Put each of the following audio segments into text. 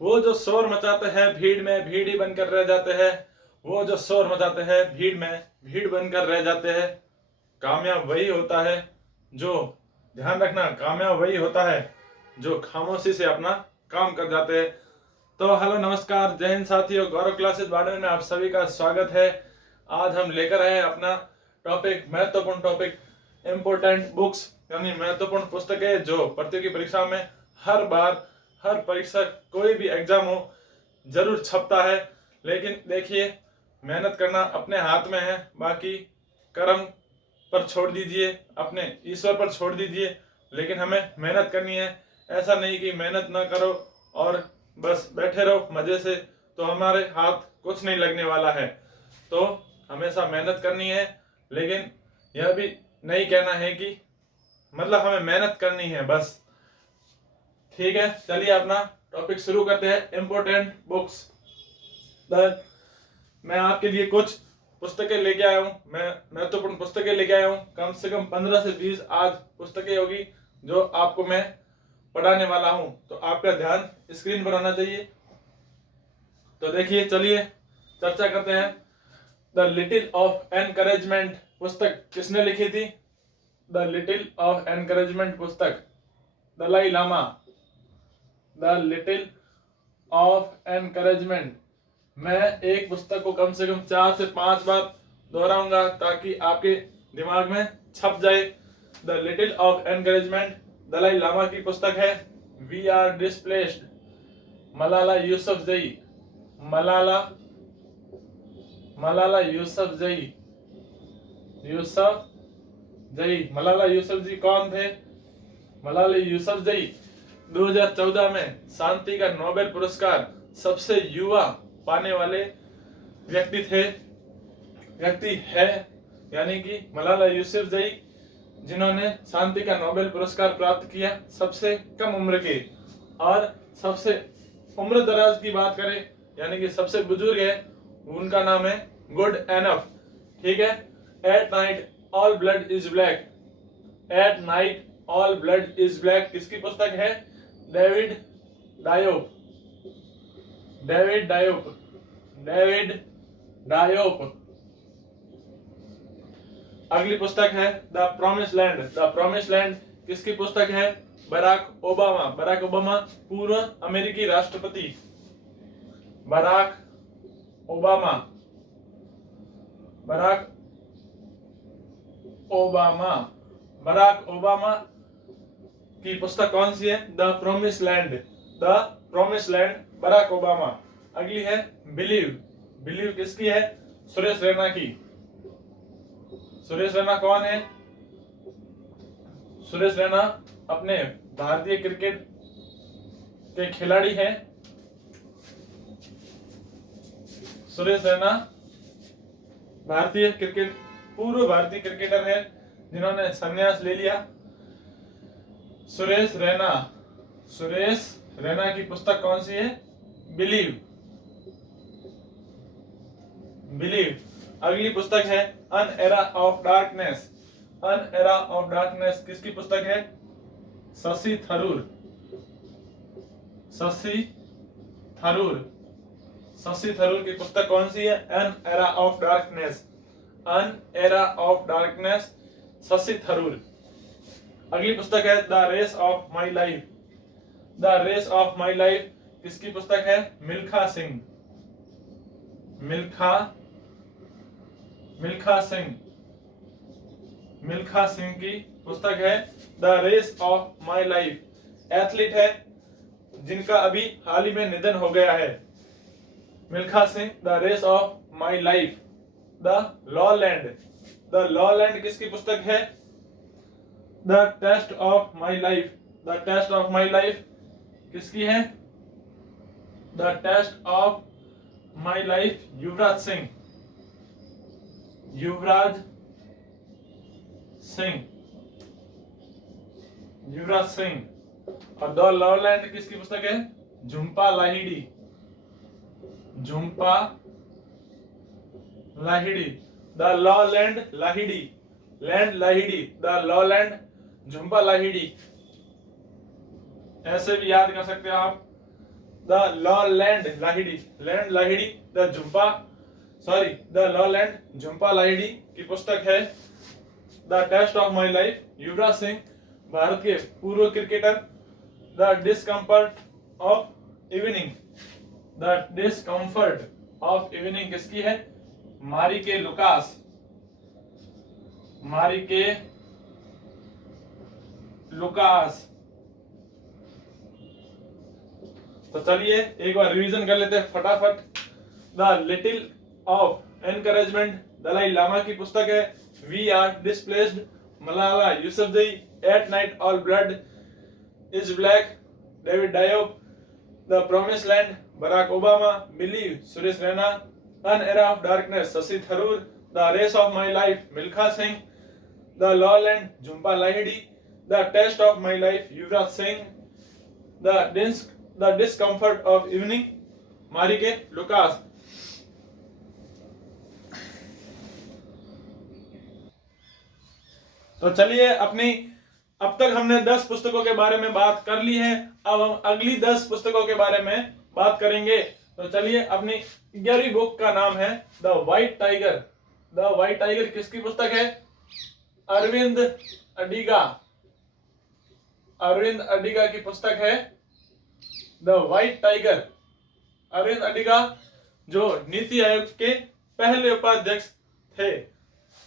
वो जो शोर मचाते हैं भीड़ में भीड़ ही बनकर रह जाते हैं। वो जो शोर मचाते हैं भीड़ में भीड़ बनकर रह जाते हैं। कामयाब वही होता है जो, ध्यान रखना, कामयाब वही होता है जो खामोशी से अपना काम कर जाते हैं। तो हेलो नमस्कार, जय हिंद साथियों, गौरव क्लासेस बाड़मेर में आप सभी का स्वागत है। आज हम लेकर आए अपना टॉपिक, महत्वपूर्ण टॉपिक, इम्पोर्टेंट बुक्स, यानी महत्वपूर्ण पुस्तकें जो प्रतियोगी परीक्षा में हर बार, हर परीक्षा, कोई भी एग्जाम हो, जरूर छपता है। लेकिन देखिए, मेहनत करना अपने हाथ में है, बाकी कर्म पर छोड़ दीजिए, अपने ईश्वर पर छोड़ दीजिए। लेकिन हमें मेहनत करनी है। ऐसा नहीं कि मेहनत ना करो और बस बैठे रहो मजे से, तो हमारे हाथ कुछ नहीं लगने वाला है। तो हमेशा मेहनत करनी है, लेकिन यह भी नहीं कहना है कि मतलब हमें मेहनत करनी है बस। ठीक है, चलिए अपना टॉपिक शुरू करते हैं। Important books. मैं आपके लिए कुछ पुस्तकें लेके आया हूँ, मैं महत्वपूर्ण पुस्तकें लेके आया हूँ। कम से कम 15 से 20 आज पुस्तकें होगी जो आपको मैं पढ़ाने वाला हूँ। तो आपका ध्यान स्क्रीन पर होना चाहिए। तो देखिए, चलिए चर्चा करते हैं। द लिटिल ऑफ एनकरेजमेंट पुस्तक किसने लिखी थी? द लिटिल ऑफ एनकरेजमेंट पुस्तक Dalai Lama. The little of encouragement. मैं एक पुस्तक को कम से कम 4 से 5 बार दोहराऊंगा ताकि आपके दिमाग में छप जाए। The little of encouragement Dalai Lama की पुस्तक है। We are displaced, Malala Yousafzai. Malala Malala Yousafzai. Malala Yousafzai कौन थे? मलाला यूसुफजई 2014 में शांति का नोबेल पुरस्कार सबसे युवा पाने वाले व्यक्ति है, यानी कि मलाला यूसुफजई, जिन्होंने शांति का नोबेल पुरस्कार प्राप्त किया सबसे कम उम्र के। और सबसे उम्र दराज की बात करें, यानी कि सबसे बुजुर्ग है, उनका नाम है गुड एनफ। ठीक है। Eight night all blood is black. Eight night all blood is black किसकी पुस्तक है? David Diop. David Diop. David Diop. अगली पुस्तक है the promise land. The promise land किसकी पुस्तक है? Barack Obama. बराक ओबामा पूर्व अमेरिकी राष्ट्रपति। Barack Obama. Barack Obama. Barack Obama की पुस्तक कौन सी है? The promise land. The promise land, Barack Obama. अगली है बिलीव। बिलीव किसकी है? सुरेश रैना की। सुरेश रैना कौन है? सुरेश रैना अपने भारतीय क्रिकेट के खिलाड़ी हैं। सुरेश रैना पूर्व भारतीय क्रिकेटर है जिन्होंने संन्यास ले लिया। सुरेश रैना की पुस्तक कौन सी है? बिलीव। अगली पुस्तक है an era of darkness. An era of darkness किसकी पुस्तक है? शशि थरूर। शशि थरूर की पुस्तक कौन सी है? An era of darkness. An era of darkness, Shashi Tharoor. अगली पुस्तक है the race of my life. The race of my life किसकी पुस्तक है? मिल्खा सिंह। मिल्खा सिंह की पुस्तक है the race of my life. Athlete है जिनका अभी हाल ही में निधन हो गया है। Milkha Singh, the race of my life. The lowland किसकी पुस्तक है? The test of my life. The test of my life किसकी है? The test of my life, Yuvraj Singh. और द लॉ लैंड किसकी पुस्तक है? Jhumpa Lahiri. The lowland Lahiri. The lowland Jhumpa Lahiri. ऐसे भी याद कर सकते हो आप। The land Lahiri the lowland Jhumpa Lahiri की पुस्तक है the test of my life, Yuvraj Singh, Bharat के पूर्व क्रिकेटर। The discomfort of evening, the discomfort of evening किसकी है? मारिके लुकास। तो चलिए एक बार रिवीजन कर लेते हैं फटाफट। The little of encouragement Dalai Lama की पुस्तक है। We are displaced Malala Yousafzai. At night all blood is black David Diop. The promise land Barack Obama. Believe Suresh Raina. An era of darkness Shashi Tharoor. The race of my life Milkha Singh. The lowland Jhumpa Lahiri. The test of my life Yuvraj Singh. The discomfort of evening Marieke Lucas. तो चलिए अब तक हमने 10 पुस्तकों के बारे में बात कर ली है। अब हम अगली 10 पुस्तकों के बारे में बात करेंगे। तो चलिए अपनी 11वीं बुक का नाम है the white tiger. The white tiger किसकी पुस्तक है? अरविंद अडिगा की पुस्तक है the white tiger. Arvind Adiga जो नीति आयोग के पहले उपाध्यक्ष थे।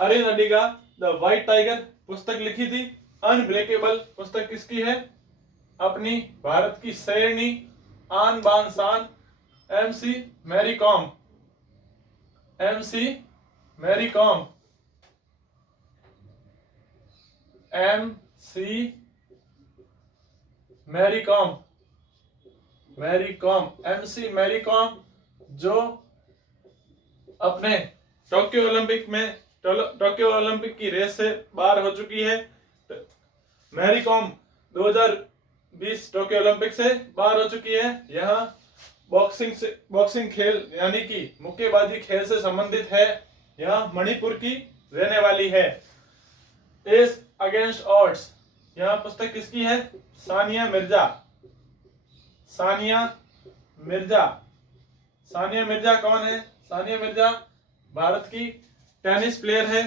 Arvind Adiga the white tiger पुस्तक लिखी थी। अनब्रेकेबल पुस्तक किसकी है? अपनी भारत की शेरनी आन बान शान एमसी मैरी कॉम। मैरी कॉम जो अपने टोक्यो ओलंपिक की रेस से बाहर हो चुकी है। मैरी कॉम 2020 टोक्यो ओलंपिक से बाहर हो चुकी है। यहाँ बॉक्सिंग खेल यानी कि मुक्केबाजी खेल से संबंधित है। यहाँ मणिपुर की रहने वाली है। एस अगेंस्ट ऑड्स यहाँ पुस्तक किसकी है? सानिया मिर्जा कौन है? सानिया मिर्जा भारत की टेनिस प्लेयर है।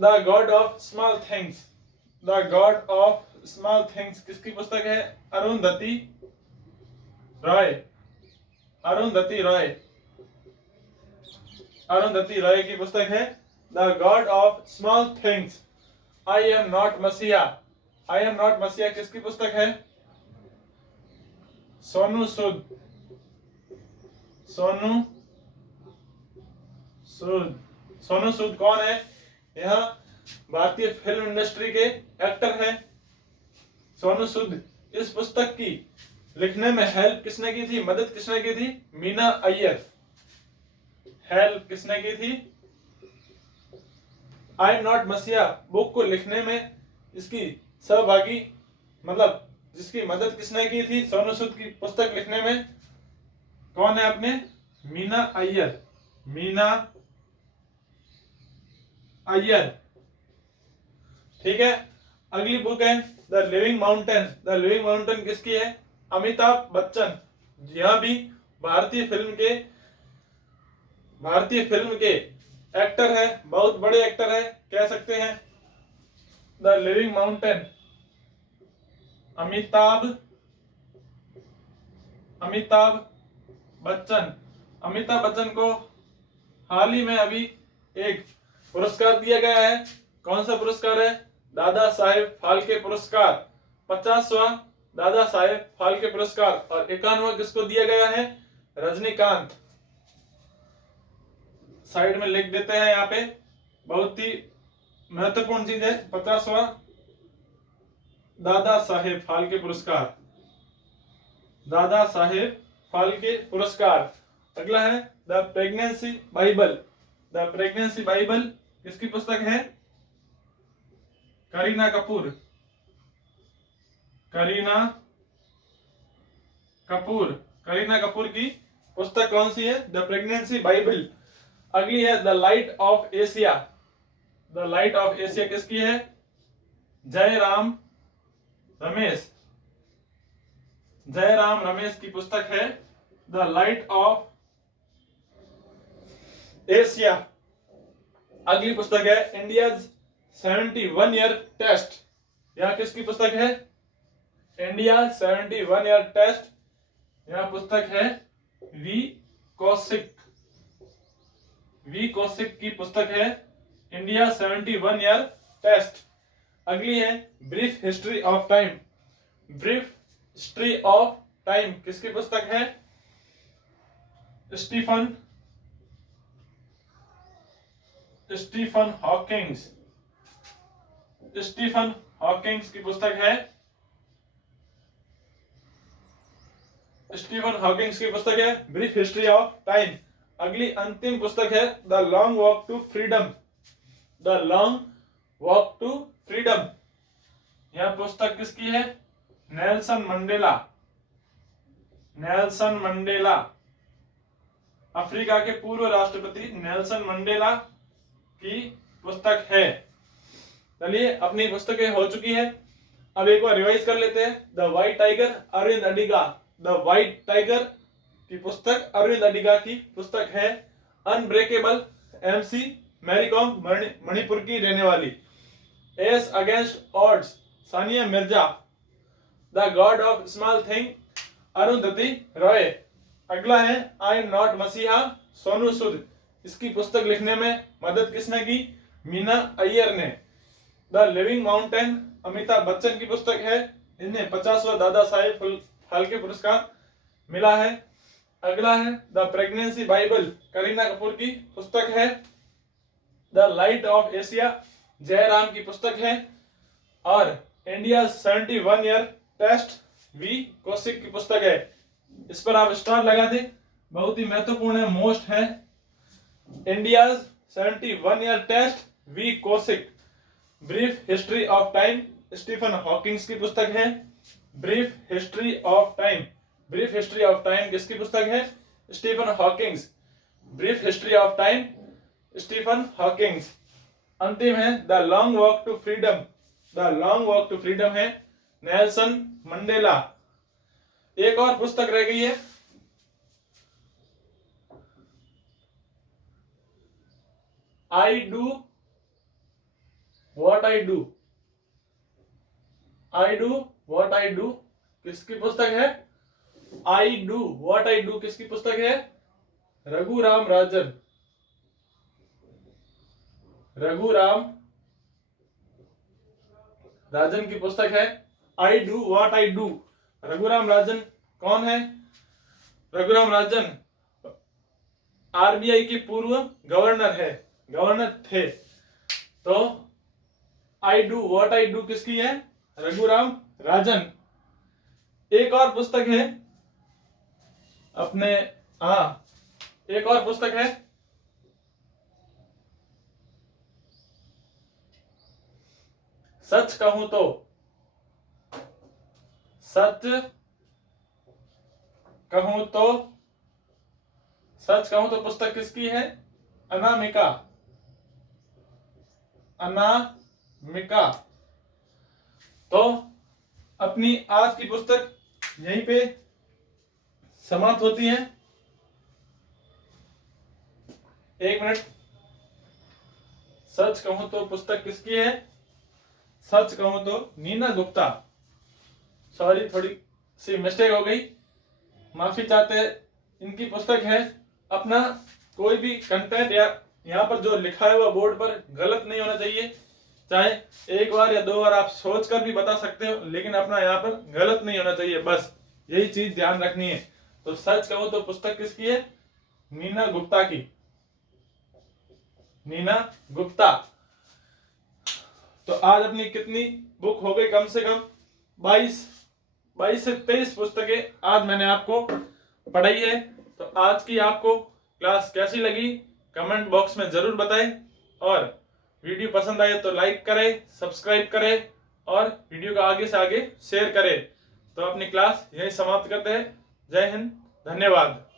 The god of small things किसकी पुस्तक है? अरुंधति रॉय की पुस्तक है the god of small things. I am not मसीहा किसकी पुस्तक है? सोनू सूद कौन है? यह भारतीय फिल्म इंडस्ट्री के एक्टर हैं। सोनू सूद। इस पुस्तक की लिखने में हेल्प किसने की थी? मदद किसने की थी? मीना अय्यर। हेल्प किसने की थी? आई एम नॉट मसीहा बुक को लिखने में इसकी सहभागी मतलब जिसकी मदद किसने की थी सोनू सूद की पुस्तक लिखने में? कौन है? अपने मीना अय्यर। ठीक है। अगली बुक है द लिविंग माउंटेन किसकी है? अमिताभ बच्चन। यह भी भारतीय फिल्म के एक्टर है, बहुत बड़े एक्टर है कह सकते हैं। The living mountain Amitabh Bachchan को हाल ही में अभी एक पुरस्कार दिया गया है। कौन सा पुरस्कार है? दादा साहेब फाल्के पुरस्कार। 50वां दादा साहेब फाल्के पुरस्कार। और 51वां किसको दिया गया है? रजनीकांत। साइड में लिख देते हैं यहाँ पे, बहुत ही महत्वपूर्ण चीज है। 50वां दादा साहेब फाल्के पुरस्कार। अगला है द प्रेगनेंसी बाइबल किसकी पुस्तक है? करीना कपूर की पुस्तक कौन सी है? The pregnancy Bible. अगली है द लाइट ऑफ एशिया किसकी है? जयराम जयराम रमेश की पुस्तक है द लाइट ऑफ एशिया। अगली पुस्तक है इंडियाज 71 ईयर टेस्ट। यह किसकी पुस्तक है? India 71 year test. यह पुस्तक है वी कौशिक की पुस्तक है इंडिया 71 ईयर टेस्ट। अगली है brief history of time. Brief history of time किसकी पुस्तक है? स्टीफन हॉकिंग्स की पुस्तक है। स्टीफन हॉकिंग्स की पुस्तक है ब्रीफ हिस्ट्री ऑफ टाइम। अगली अंतिम पुस्तक है the long walk to freedom. The long walk to freedom. यह पुस्तक किसकी है? Nelson Mandela. अफ्रीका के पूर्व राष्ट्रपति नेल्सन मंडेला की पुस्तक है। चलिए अपनी पुस्तकें हो चुकी है। अब एक बार रिवाइज कर लेते हैं। The white tiger Arvind Adiga. The white tiger की पुस्तक अरविंद अडिगा की पुस्तक है। Unbreakable MC Mary Kom Manipur की रहने वाली। Ace against odds Sania Mirza. The god of small thing Arundhati Roy. अगला है आई एम नॉट मसीहा सोनू सूद। इसकी पुस्तक लिखने में मदद किसने की? मीना अय्यर ने। The living mountain Amitabh Bachchan की पुस्तक है। इन्हें 50वां दादा साहेब फाल्के पुरस्कार मिला है। अगला है the pregnancy bible Kareena Kapoor की पुस्तक है। The light of Asia Jairam की पुस्तक है। और India 71 year test V Kaushik की पुस्तक है। इस पर आप स्टार लगा दें, बहुत ही महत्वपूर्ण है, मोस्ट है। India 71 year test V Kaushik. Brief history of time Stephen Hawkings की पुस्तक है। ब्रीफ हिस्ट्री ऑफ टाइम किसकी पुस्तक है? Stephen Hawkings. Brief history of time Stephen Hawkings. अंतिम है the long walk to freedom. The long walk to freedom है Nelson Mandela. एक और पुस्तक रह गई है, I do what I do. I do what I do किसकी पुस्तक है? I do what I do किसकी पुस्तक है? रघुराम राजन की पुस्तक है I do what I do. Raghuram Rajan कौन है? रघुराम राजन आरबीआई के पूर्व गवर्नर थे। तो आई डू व्हाट आई डू किसकी है? रघुराम राजन। एक और पुस्तक है अपने एक और पुस्तक है सच कहूं तो पुस्तक किसकी है? अनामिका। तो अपनी आज की पुस्तक यहीं पे समाप्त होती है। एक मिनट। सच कहूं तो पुस्तक किसकी है? सच कहूं तो नीना गुप्ता। सॉरी, थोड़ी सी मिस्टेक हो गई, माफी चाहते हैं। इनकी पुस्तक है। अपना कोई भी कंटेंट या यहाँ पर जो लिखा है हुआ बोर्ड पर गलत नहीं होना चाहिए। चाहे एक बार या 2 बार आप सोच कर भी बता सकते हो, लेकिन अपना यहाँ पर गलत नहीं होना चाहिए, बस यही चीज ध्यान रखनी है। तो सच कहूं तो पुस्तक किसकी है? नीना गुप्ता की। नीना गुप्ता। तो आज अपनी कितनी बुक हो गई? कम से कम 22 से 23 पुस्तकें आज मैंने आपको पढ़ाई है। तो आज की आपको क्लास कैसी लगी कमेंट बॉक्स में जरूर बताएं। और वीडियो पसंद आए तो लाइक करें, सब्सक्राइब करें और वीडियो को आगे से आगे शेयर करें। तो अपनी क्लास यहीं समाप्त करते हैं। जय हिंद, धन्यवाद।